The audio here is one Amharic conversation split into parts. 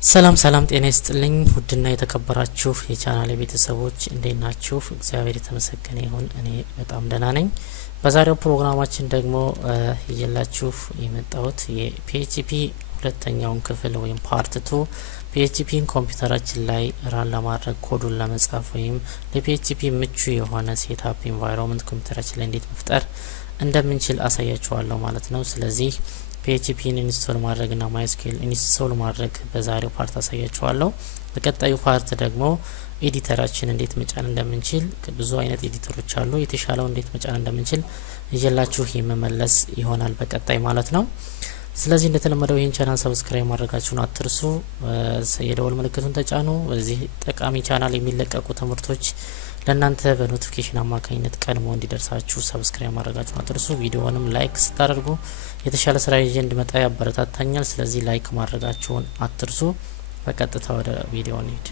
ሰላም ሰላም ጤና ይስጥልኝ ውድና የተከበራችሁ የቻናሌ ቤተሰቦች እንዴት ናችሁ? እግዚአብሔር የተመሰገነ ይሁን እኔ በጣም ደህና ነኝ። በዛሬው ፕሮግራማችን ደግሞ ይዤላችሁ የመጣሁት የፒኤችፒ ሁለተኛውን ክፍል ወይም ፓርት 2 ፒኤችፒን ኮምፒውተራችን ላይ ራን ለማድረግ ኮዱን ለመጻፍ ወይም ለፒኤችፒ ምቹ የሆነ ሴትአፕ ኢንቫይሮንመንት ኮምፒውተራችን ላይ እንዴት መፍጠር እንደምንችል አሳያችኋለሁ ማለት ነው። ስለዚህ ፒኤችፒን ኢንስቶል ማድረግና ማይስኩኤል ኢንስቶል ማድረግ በዛሬው ፓርት አሳያችኋለሁ። በቀጣዩ ፓርት ደግሞ ኤዲተራችን እንዴት መጫን እንደምንችል ብዙ አይነት ኤዲተሮች አሉ፣ የተሻለው እንዴት መጫን እንደምንችል እየላችሁ የመመለስ ይሆናል በቀጣይ ማለት ነው። ስለዚህ እንደተለመደው ይህን ቻናል ሰብስክራይብ ማድረጋችሁን አትርሱ፣ የደወል ምልክቱን ተጫኑ። በዚህ ጠቃሚ ቻናል የሚለቀቁ ትምህርቶች ለእናንተ በኖቲፊኬሽን አማካኝነት ቀድሞ እንዲደርሳችሁ ሰብስክራይብ ማድረጋችሁን አትርሱ። ቪዲዮውንም ላይክ ስታደርጉ የተሻለ ስራ ይዤ እንድመጣ ያበረታታኛል። ስለዚህ ላይክ ማድረጋችሁን አትርሱ። በቀጥታ ወደ ቪዲዮ እንሂድ።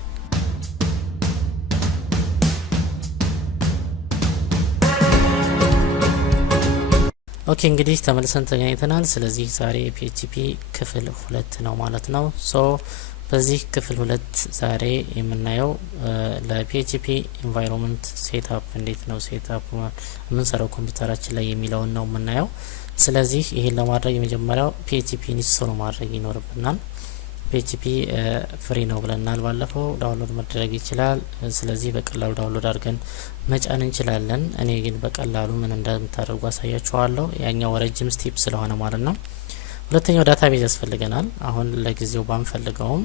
ኦኬ እንግዲህ ተመልሰን ተገናኝተናል። ስለዚህ ዛሬ ፒኤችፒ ክፍል 2 ነው ማለት ነው። በዚህ ክፍል 2 ዛሬ የምናየው ለፒኤችፒ ኢንቫይሮንመንት ሴትአፕ እንዴት ነው ሴትአፕ የምንሰራው ኮምፒውተራችን ላይ የሚለውን ነው የምናየው። ስለዚህ ይሄን ለማድረግ የመጀመሪያው ፒኤችፒ ኢንስቶል ማድረግ ይኖርብናል። ፒኤችፒ ፍሪ ነው ብለናል ባለፈው፣ ዳውንሎድ መደረግ ይችላል። ስለዚህ በቀላሉ ዳውንሎድ አድርገን መጫን እንችላለን። እኔ ግን በቀላሉ ምን እንደምታደርጉ አሳያችኋለሁ። ያኛው ረጅም ስቴፕ ስለሆነ ማለት ነው። ሁለተኛው ዳታቤዝ ያስፈልገናል። አሁን ለጊዜው ባንፈልገውም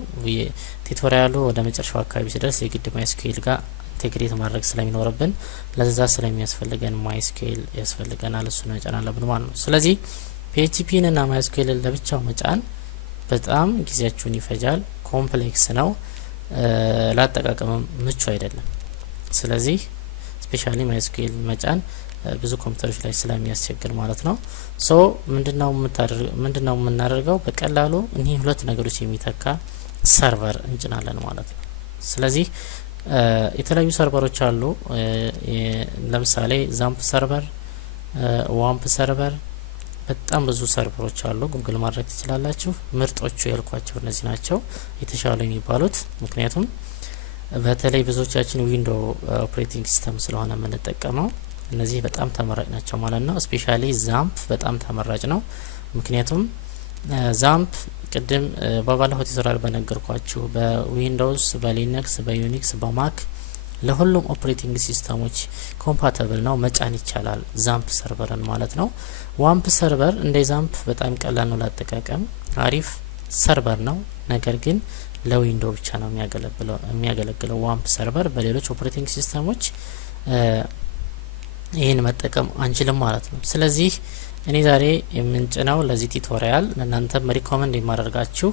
ቱቶሪያሉ ወደ መጨረሻው አካባቢ ሲደርስ የግድ ማይስኩኤል ጋር ኢንቴግሬት ማድረግ ስለሚኖርብን ለዛ ስለሚያስፈልገን ማይስኩኤል ያስፈልገናል። እሱ ነው መጫን አለብን ማለት ነው። ስለዚህ ፒኤችፒን እና ማይስኩኤልን ለብቻው መጫን በጣም ጊዜያችሁን ይፈጃል፣ ኮምፕሌክስ ነው፣ ላጠቃቀም ምቹ አይደለም። ስለዚህ ስፔሻሊ ማይስኩኤል መጫን ብዙ ኮምፒውተሮች ላይ ስለሚያስቸግር ማለት ነው። ምንድነው የምናደርገው? በቀላሉ እኒህ ሁለት ነገሮች የሚተካ ሰርቨር እንጭናለን ማለት ነው። ስለዚህ የተለያዩ ሰርቨሮች አሉ። ለምሳሌ ዛምፕ ሰርቨር፣ ዋምፕ ሰርቨር፣ በጣም ብዙ ሰርቨሮች አሉ። ጉግል ማድረግ ትችላላችሁ። ምርጦቹ ያልኳቸው እነዚህ ናቸው የተሻሉ የሚባሉት። ምክንያቱም በተለይ ብዙዎቻችን ዊንዶ ኦፕሬቲንግ ሲስተም ስለሆነ የምንጠቀመው እነዚህ በጣም ተመራጭ ናቸው ማለት ነው። ስፔሻሊ ዛምፕ በጣም ተመራጭ ነው። ምክንያቱም ዛምፕ ቅድም በባለፈው ቱቶሪያል በነገርኳችሁ በዊንዶውስ፣ በሊነክስ፣ በዩኒክስ፣ በማክ ለሁሉም ኦፕሬቲንግ ሲስተሞች ኮምፓተብል ነው፣ መጫን ይቻላል ዛምፕ ሰርቨርን ማለት ነው። ዋምፕ ሰርቨር እንደ ዛምፕ በጣም ቀላል ነው ላጠቃቀም፣ አሪፍ ሰርቨር ነው። ነገር ግን ለዊንዶው ብቻ ነው የሚያገለግለው ዋምፕ ሰርቨር። በሌሎች ኦፕሬቲንግ ሲስተሞች ይህን መጠቀም አንችልም ማለት ነው። ስለዚህ እኔ ዛሬ የምንጭነው ለዚህ ቱቶሪያል ለእናንተም ሪኮመንድ የማደርጋችሁ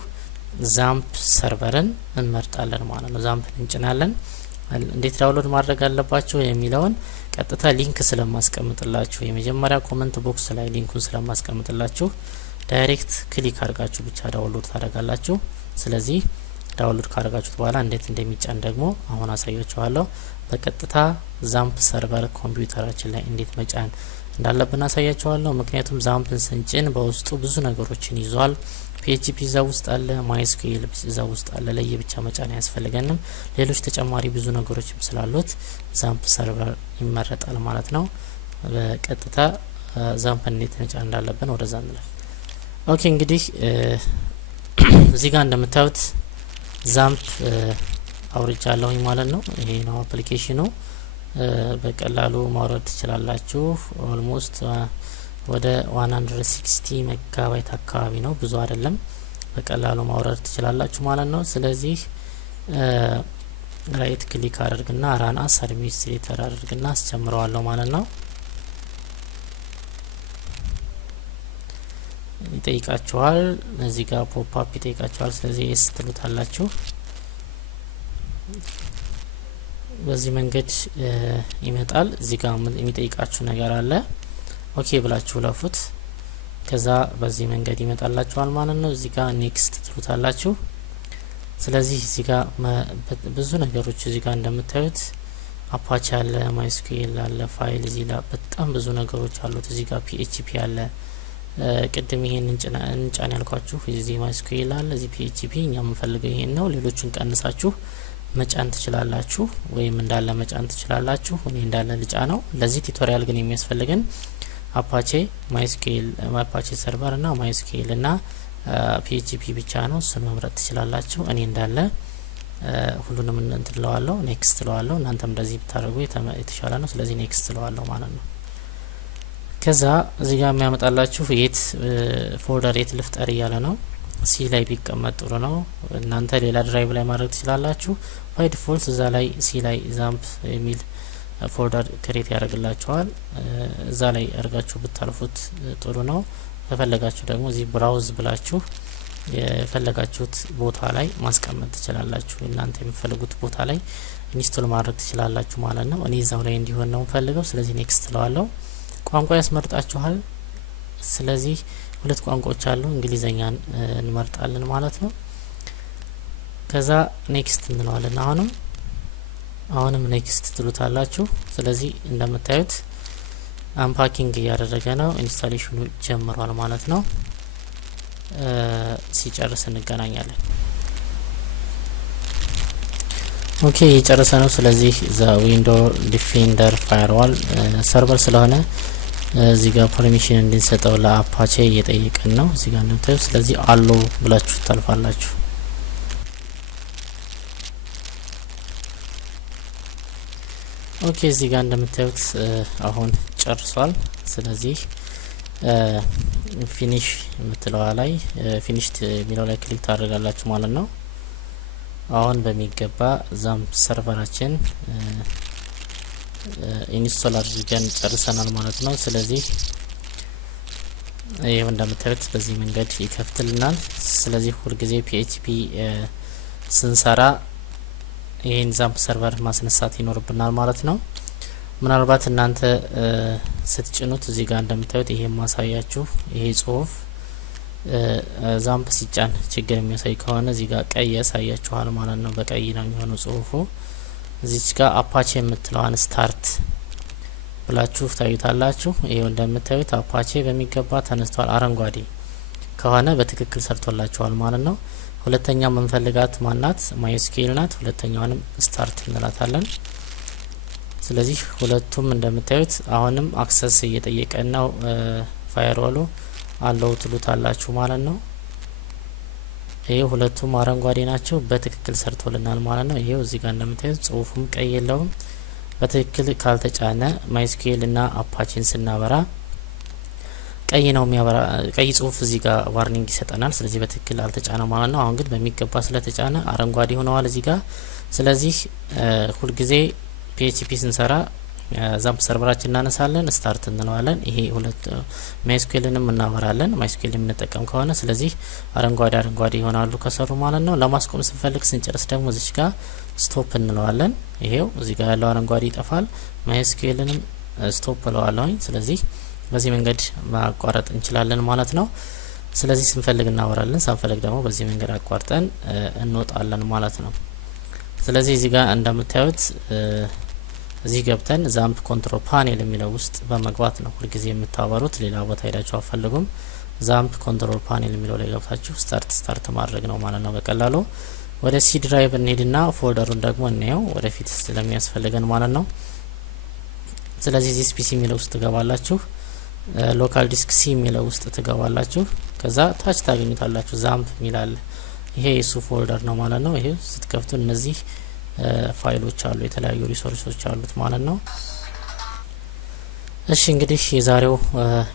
ዛምፕ ሰርቨርን እንመርጣለን ማለት ነው። ዛምፕን እንጭናለን። እንዴት ዳውንሎድ ማድረግ አለባችሁ የሚለውን ቀጥታ ሊንክ ስለማስቀምጥላችሁ የመጀመሪያ ኮመንት ቦክስ ላይ ሊንኩን ስለማስቀምጥላችሁ ዳይሬክት ክሊክ አድርጋችሁ ብቻ ዳውንሎድ ታደርጋላችሁ። ስለዚህ ዳውንሎድ ካደረጋችሁት በኋላ እንዴት እንደሚጫን ደግሞ አሁን አሳያችኋለሁ። በቀጥታ ዛምፕ ሰርቨር ኮምፒውተራችን ላይ እንዴት መጫን እንዳለብን አሳያችኋለሁ። ምክንያቱም ዛምፕን ስንጭን በውስጡ ብዙ ነገሮችን ይዟል። ፒኤችፒ እዛ ውስጥ አለ፣ ማይስኩኤል እዛ ውስጥ አለ። ለየብቻ መጫን አያስፈልገንም። ሌሎች ተጨማሪ ብዙ ነገሮችም ስላሉት ዛምፕ ሰርቨር ይመረጣል ማለት ነው። በቀጥታ ዛምፕን እንዴት መጫን እንዳለብን ወደዛ እንለፍ። ኦኬ እንግዲህ እዚህ ጋር እንደምታዩት ዛምፕ አውርጃለሁኝ ማለት ነው። ይሄ ነው አፕሊኬሽኑ። በቀላሉ ማውረድ ትችላላችሁ። ኦልሞስት ወደ 160 ሜጋባይት አካባቢ ነው፣ ብዙ አይደለም። በቀላሉ ማውረድ ትችላላችሁ ማለት ነው። ስለዚህ ራይት ክሊክ አድርግና ራን አስ አድሚኒስትሬተር አድርግና አስጀምረዋለሁ ማለት ነው። ይጠይቃችኋል፣ እዚህ ጋር ፖፕ አፕ ይጠይቃችኋል። ስለዚህ ኤስ ትሉታላችሁ። በዚህ መንገድ ይመጣል። እዚህ ጋር የሚጠይቃችሁ ነገር አለ። ኦኬ ብላችሁ ለፉት። ከዛ በዚህ መንገድ ይመጣላችኋል ማለት ነው። እዚህ ጋር ኔክስት ትሉታላችሁ። ስለዚህ እዚህ ጋር ብዙ ነገሮች እዚህ ጋር እንደምታዩት አፓች አለ፣ ማይስኩኤል አለ፣ ፋይል እዚህ ላይ በጣም ብዙ ነገሮች አሉት። እዚህ ጋር ፒኤችፒ አለ፣ ቅድም ይሄን እንጫን ያልኳችሁ እዚህ ማይስኩዌል አለ፣ እዚህ PHP እኛ የምንፈልገው ይሄን ነው። ሌሎቹን ቀንሳችሁ መጫን ትችላላችሁ ወይም እንዳለ መጫን ትችላላችሁ። እኔ እንዳለ ልጫ ነው። ለዚህ ቱቶሪያል ግን የሚያስፈልገን አፓቼ ማይስኩዌል አፓቼ ሰርቨር እና ማይስኩዌል እና PHP ብቻ ነው። እሱን መምረጥ ትችላላችሁ። እኔ እንዳለ ሁሉንም እንትለዋለሁ፣ ኔክስት ለዋለሁ። እናንተም እንደዚህ ብታደርጉ የተሻለ ነው። ስለዚህ ኔክስት ለዋለሁ ማለት ነው። ከዛ እዚህ ጋር የሚያመጣላችሁ የት ፎልደር የት ልፍጠር እያለ ነው። ሲ ላይ ቢቀመጥ ጥሩ ነው። እናንተ ሌላ ድራይቭ ላይ ማድረግ ትችላላችሁ። ባይ ዲፎልት እዛ ላይ ሲ ላይ ዛምፕ የሚል ፎልደር ክሬት ያደርግላችኋል። እዛ ላይ አድርጋችሁ ብታልፉት ጥሩ ነው። ከፈለጋችሁ ደግሞ እዚህ ብራውዝ ብላችሁ የፈለጋችሁት ቦታ ላይ ማስቀመጥ ትችላላችሁ። እናንተ የምትፈልጉት ቦታ ላይ ኢንስቶል ማድረግ ትችላላችሁ ማለት ነው። እኔ እዛው ላይ እንዲሆን ነው ፈልገው። ስለዚህ ኔክስት ለዋለሁ። ቋንቋ ያስመርጣችኋል። ስለዚህ ሁለት ቋንቋዎች አሉ። እንግሊዘኛን እንመርጣለን ማለት ነው። ከዛ ኔክስት እንለዋለን። አሁንም ኔክስት ትሉታላችሁ። ስለዚህ እንደምታዩት አንፓኪንግ እያደረገ ነው። ኢንስታሌሽኑ ጀምሯል ማለት ነው። ሲጨርስ እንገናኛለን። ኦኬ እየጨረሰ ነው። ስለዚህ ዘ ዊንዶ ዲፌንደር ፋየርዋል ሰርቨር ስለሆነ እዚህ ጋር ፐርሚሽን እንድንሰጠው ለአፓቼ እየጠየቀን ነው። እዚህ ጋር እንደምታዩት ስለዚህ አሎ ብላችሁ ታልፋላችሁ። ኦኬ እዚህ ጋር እንደምታዩት አሁን ጨርሷል። ስለዚህ ፊኒሽ የምትለዋ ላይ ፊኒሽድ የሚለው ላይ ክሊክ ታደርጋላችሁ ማለት ነው። አሁን በሚገባ ዛምፕ ሰርቨራችን ኢንስቶል አድርገን ጨርሰናል ማለት ነው። ስለዚህ ይሄው እንደምታዩት በዚህ መንገድ ይከፍትልናል። ስለዚህ ሁልጊዜ PHP ስንሰራ ይሄን ዛምፕ ሰርቨር ማስነሳት ይኖርብናል ማለት ነው። ምናልባት እናንተ ስትጭኑት እዚህ ጋር እንደምታዩት ይሄ ማሳያችሁ ይሄ ጽሁፍ ዛምፕ ሲጫን ችግር የሚያሳይ ከሆነ እዚህ ጋር ቀይ ያሳያችኋል ማለት ነው። በቀይ ነው የሚሆነው ጽሁፉ። እዚች ጋር አፓቼ የምትለዋን ስታርት ብላችሁ ታዩታላችሁ። ይሄው እንደምታዩት አፓቼ በሚገባ ተነስቷል። አረንጓዴ ከሆነ በትክክል ሰርቶላችኋል ማለት ነው። ሁለተኛ መንፈልጋት ማናት? ማይስኩዌል ናት። ሁለተኛውንም ስታርት እንላታለን። ስለዚህ ሁለቱም እንደምታዩት አሁንም አክሰስ እየጠየቀን ነው። ፋየርዋሉ አለው ትሉታላችሁ ማለት ነው። ይሄ ሁለቱም አረንጓዴ ናቸው። በትክክል ሰርቶልናል ማለት ነው። ይሄው እዚህ ጋር እንደምታዩት ጽሁፉም ቀይ የለውም። በትክክል ካልተጫነ ማይስኩዌል እና አፓቼን ስናበራ ቀይ ነው የሚያበራ። ቀይ ጽሁፍ እዚህ ጋር ዋርኒንግ ይሰጠናል። ስለዚህ በትክክል አልተጫነ ማለት ነው። አሁን ግን በሚገባ ስለተጫነ አረንጓዴ ሆነዋል እዚህ ጋር። ስለዚህ ሁልጊዜ PHP ስንሰራ ዛምፕ ሰርቨራችን እናነሳለን፣ ስታርት እንለዋለን። ይሄ ሁለት ማይስኩዌልንም እናበራለን ማይስኩዌል የምንጠቀም ከሆነ። ስለዚህ አረንጓዴ ይሆናሉ ከሰሩ ማለት ነው። ለማስቆም ስንፈልግ ስንጨርስ ደግሞ እዚች ጋር ስቶፕ እንለዋለን። ይሄው እዚህ ጋር ያለው አረንጓዴ ይጠፋል። ማይስኩዌልንም ስቶፕ እለዋለሁኝ። ስለዚህ በዚህ መንገድ ማቋረጥ እንችላለን ማለት ነው። ስለዚህ ስንፈልግ እናበራለን፣ ሳንፈልግ ደግሞ በዚህ መንገድ አቋርጠን እንወጣለን ማለት ነው። ስለዚህ እዚህ ጋር እንደምታዩት እዚህ ገብተን ዛምፕ ኮንትሮል ፓኔል የሚለው ውስጥ በመግባት ነው ሁልጊዜ የምታበሩት። ሌላ ቦታ ሄዳችሁ አፈልጉም። ዛምፕ ኮንትሮል ፓኔል የሚለው ላይ ገብታችሁ ስታርት ማድረግ ነው ማለት ነው በቀላሉ። ወደ ሲ ድራይቭ እንሄድና ፎልደሩን ደግሞ እናየው ወደፊት ስለሚያስፈልገን ማለት ነው። ስለዚህ ዚስ ፒሲ የሚለው ውስጥ ትገባላችሁ። ሎካል ዲስክ ሲ የሚለው ውስጥ ትገባላችሁ። ከዛ ታች ታገኙታላችሁ ዛምፕ የሚላል። ይሄ የሱ ፎልደር ነው ማለት ነው። ይሄ ስትከፍቱ እነዚህ ፋይሎች አሉ፣ የተለያዩ ሪሶርሶች አሉት ማለት ነው። እሺ እንግዲህ የዛሬው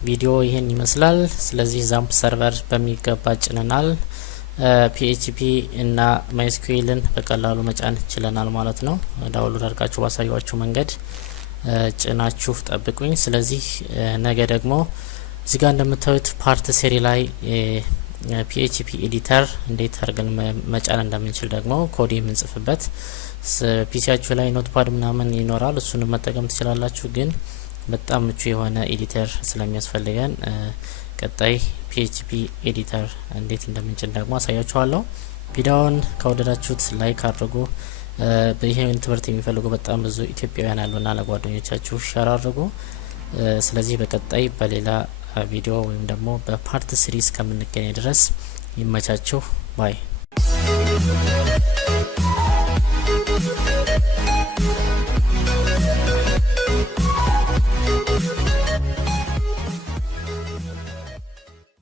ቪዲዮ ይሄን ይመስላል። ስለዚህ ዛምፕ ሰርቨር በሚገባ ጭነናል። PHP እና ማይስኩዌልን በቀላሉ መጫን ችለናል ማለት ነው። ዳውንሎድ አድርጋችሁ ባሳያችሁ መንገድ ጭናችሁ ጠብቁኝ። ስለዚህ ነገ ደግሞ እዚህ ጋር እንደምታዩት ፓርት ሴሪ ላይ PHP ኤዲተር እንዴት አድርገን መጫን እንደምንችል ደግሞ ኮድ የምንጽፍበት ፒሲያችሁ ላይ ኖትፓድ ምናምን ይኖራል። እሱንም መጠቀም ትችላላችሁ። ግን በጣም ምቹ የሆነ ኤዲተር ስለሚያስፈልገን ቀጣይ PHP ኤዲተር እንዴት እንደምንጭን ደግሞ አሳያችኋለሁ። ቪዲዮውን ከወደዳችሁት ላይክ አድርጉ። ይሄን ትምህርት የሚፈልጉ በጣም ብዙ ኢትዮጵያውያን አሉና ለጓደኞቻችሁ ሼር አድርጉ። ስለዚህ በቀጣይ በሌላ ቪዲዮ ወይም ደግሞ በፓርት 3 እስከምንገናኝ ድረስ ይመቻችሁ ባይ